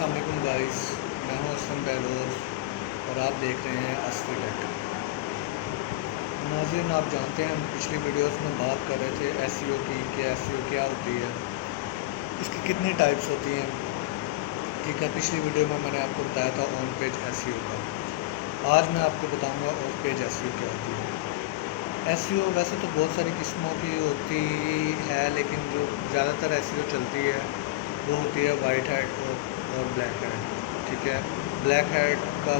अस्सलाम वालेकुम गाइस, मैं हूं असलम बहलोज और आप देख रहे हैं असली टेक। नाज़रीन, आप जानते हैं हम पिछली वीडियोस में बात कर रहे थे एसईओ की कि एसईओ क्या होती है, इसकी कितनी टाइप्स होती हैं। ठीक है, पिछली वीडियो में मैंने आपको बताया था ऑन पेज एसईओ का। आज मैं आपको बताऊंगा ऑफ पेज एसईओ क्या होती है। एसईओ वैसे तो बहुत सारी किस्मों की होती है, लेकिन जो ज़्यादातर एसईओ चलती है वो होती है वाइट हैट और ब्लैक हैट। ठीक है, ब्लैक हैट का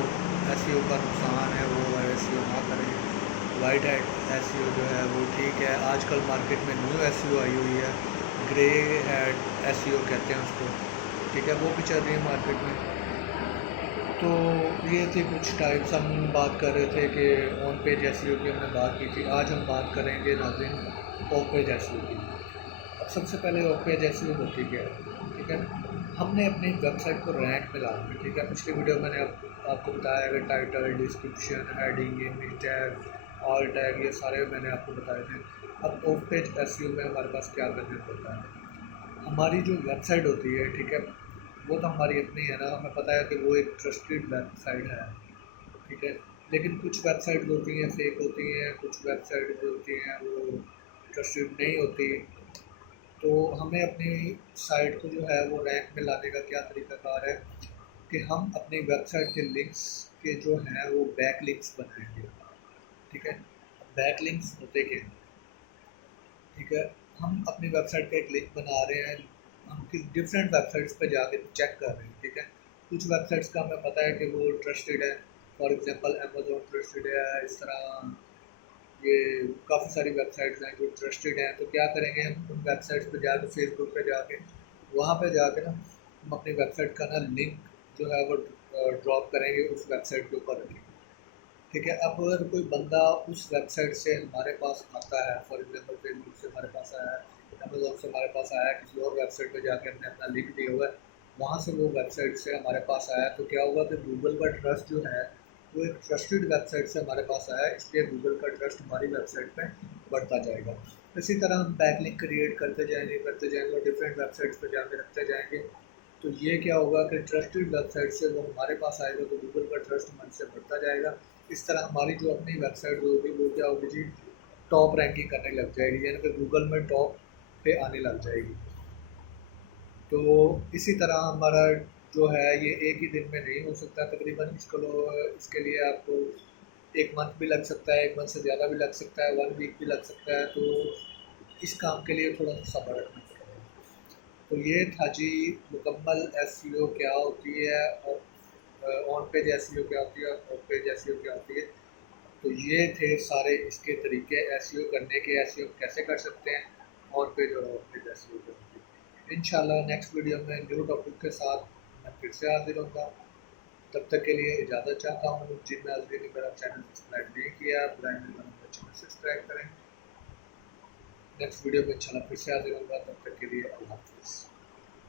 एसईओ का नुकसान है, वो एसईओ ना करें। वाइट हैट एसईओ जो है वो ठीक है। आजकल मार्केट में न्यू एसईओ आई हुई है, ग्रे हैट एसईओ कहते हैं उसको। ठीक है, वो भी चल रही है मार्केट में। तो ये थी कुछ टाइप्स, हम बात कर रहे थे कि ऑन पेज एसईओ की हमने बात की थी। आज हम बात करेंगे नाज़रीन ऑफ पेज एसईओ की। अब सबसे पहले ऑफ पेज एसईओ होती क्या है। ठीक है, हमने अपनी वेबसाइट को रैंक में लाना है। ठीक है, पिछली वीडियो मैंने आपको बताया कि title, description, heading, image tag, all tag, ये सारे मैंने आपको बताए थे। अब ऑफ पेज एसईओ में हमारे पास क्या करना पड़ता है। हमारी जो वेबसाइट होती है, ठीक है, वो तो हमारी अपनी है ना, हमें पता है कि वो एक ट्रस्टेड वेबसाइट है। ठीक है, लेकिन कुछ वेबसाइट होती हैं फेक होती हैं, कुछ वेबसाइट जो होती हैं वो ट्रस्टेड नहीं होती। तो हमें अपनी साइट को जो है वो रैंक में लाने का क्या तरीकाकार है कि हम अपनी वेबसाइट के लिंक्स के जो हैं वो बैक लिंक्स बनाएंगे। ठीक है, बैक लिंक्स होते क्या हैं। ठीक है, हम अपनी वेबसाइट का एक लिंक बना रहे हैं, हम किस डिफरेंट वेबसाइट्स पे जाके चेक कर रहे हैं। ठीक है, कुछ वेबसाइट्स का हमें पता है कि वो ट्रस्टेड है, फॉर एग्जांपल अमेजोन ट्रस्टेड है, इस तरह ये काफ़ी सारी वेबसाइट्स हैं जो ट्रस्टेड हैं। तो क्या करेंगे, हम उन वेबसाइट्स पे जाके, फेसबुक पे जाके, वहाँ पे जाके ना हम अपनी वेबसाइट का ना लिंक जो है वो ड्रॉप करेंगे, उस वेबसाइट के ऊपर रखेंगे। ठीक है, अब अगर कोई बंदा उस वेबसाइट से हमारे पास आता है, फॉर एग्जांपल फेसबुक से हमारे पास आया है, अमेजोन से हमारे पास आया है, किसी और वेबसाइट पे जाके हमने अपना लिंक दिया हुआ है, वहाँ से वो वेबसाइट से हमारे पास आया, तो क्या होगा कि गूगल का ट्रस्ट जो है वो एक ट्रस्टेड वेबसाइट से हमारे पास आया है, इसलिए गूगल का ट्रस्ट हमारी वेबसाइट पे बढ़ता जाएगा। इसी तरह हम बैकलिंक क्रिएट करते जाएंगे और डिफरेंट वेबसाइट्स पे जाके रखते जाएंगे। तो ये क्या होगा कि ट्रस्टेड वेबसाइट से वो हमारे पास आएगा तो गूगल का ट्रस्ट हमारे से बढ़ता जाएगा। इस तरह हमारी जो अपनी वेबसाइट होगी वो क्या होगी जी, टॉप रैंकिंग करने लग जाएगी, यानी कि गूगल में टॉप पे आने लग जाएगी। तो इसी तरह हमारा जो है ये एक ही दिन में नहीं हो सकता, तकरीबन इसके लिए आपको एक मंथ भी लग सकता है, एक मंथ से ज़्यादा भी लग सकता है, 1 वीक भी लग सकता है। तो इस काम के लिए थोड़ा सा सब्र रखना पड़ेगा। तो ये था जी मुकम्मल एसईओ क्या होती है और ऑन पेज एसईओ क्या होती है और ऑफ पेज एसईओ क्या होती है। तो ये थे सारे इसके तरीके एसईओ करने के, एसईओ कैसे कर सकते हैं ऑन पेज और ऑफ पेज एसईओ करने। इंशाल्लाह नेक्स्ट वीडियो में न्यू टॉपिक के साथ मैं फिर से हाजिर होऊंगा। तब तक के लिए इजाज़त चाहता हूँ। जिन नाज़रीन ने मेरा चैनल सब्सक्राइब नहीं किया, मेरा चैनल सब्सक्राइब करें। नेक्स्ट वीडियो में इंशाल्लाह फिर से हाजिर होऊंगा, तब तक के लिए अल्लाह हाफ़िज़।